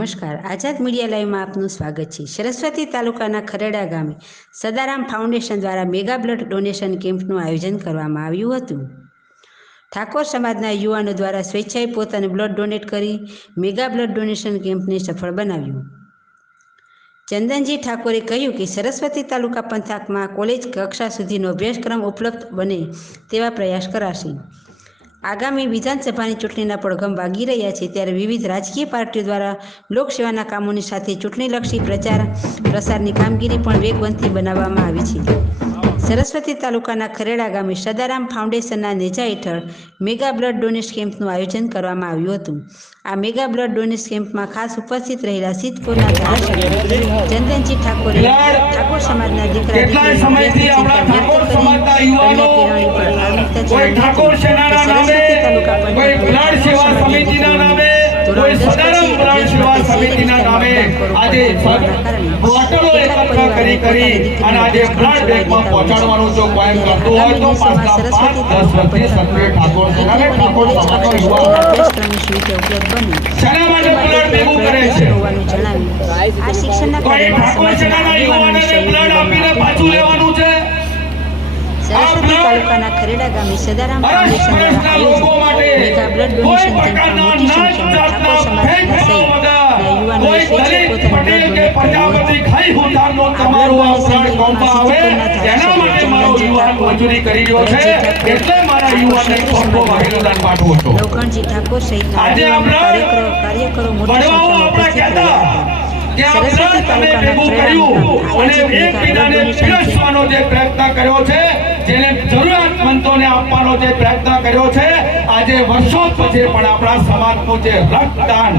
નમસ્કાર, આઝાદ મીડિયા લાઈવમાં આપનું સ્વાગત છે। સરસ્વતી તાલુકાના ખરેડા ગામે સદારામ ફાઉન્ડેશન દ્વારા મેગા બ્લડ ડોનેશન કેમ્પનું આયોજન કરવામાં આવ્યું હતું। ઠાકોર સમાજના યુવાનો દ્વારા સ્વેચ્છાએ પોતાનું બ્લડ ડોનેટ કરી મેગા બ્લડ ડોનેશન કેમ્પને સફળ બનાવ્યું। ચંદનજી ઠાકોરે કહ્યું કે સરસ્વતી તાલુકા પંથકમાં કોલેજ કક્ષા સુધીનો અભ્યાસક્રમ ઉપલબ્ધ બને તેવા પ્રયાસ કરાશે। આગામી વિધાનસભાની ચૂંટણીના પડઘમ વાગી રહ્યા છે, ત્યારે વિવિધ રાજકીય પાર્ટીઓ દ્વારા લોકસેવાના કામોની સાથે ચૂંટણીલક્ષી પ્રચાર પ્રસારની કામગીરી પણ વેગવંતી બનાવવામાં આવી છે। સરસ્વતી તાલુકાના ખરેડા ગામે સદારામ ફાઉન્ડેશનના નેજા હેઠળ મેગા બ્લડ ડોનેશન કેમ્પનું આયોજન કરવામાં આવ્યું હતું। આ મેગા બ્લડ ડોનેશન કેમ્પમાં ખાસ ઉપસ્થિત રહેલા સિદ્ધપુરના ધારાસભ્ય ચંદનજી ઠાકોરે ઠાકોર સમાજના દીકરા તાલુકાના ખરેડા ગામે સદારામ ફાઉન્ડેશન દ્વારા આયોજિત મેગા બ્લડ ડોનેશન કેમ્પમાં મોટી સંખ્યામાં ઠાકોર સમાજના સહિતના યુવાનોએ સ્વેચ્છાએ પોતાનું બ્લડ ડોનેટ કર્યું હતું। લવગણજી ઠાકોર સહિતના કાર્યકરો મોટી સંખ્યામાં ઉપસ્થિત રહ્યા હતા। સરસ્વતી તાલુકાના પ્રયત્ન કર્યો છે, જેને જરૂરિયાતમંદોને આપવાનો જે પ્રયત્ન કર્યો છે, આજે વર્ષો પછી પણ આપણા સમાજનું જે રક્તદાન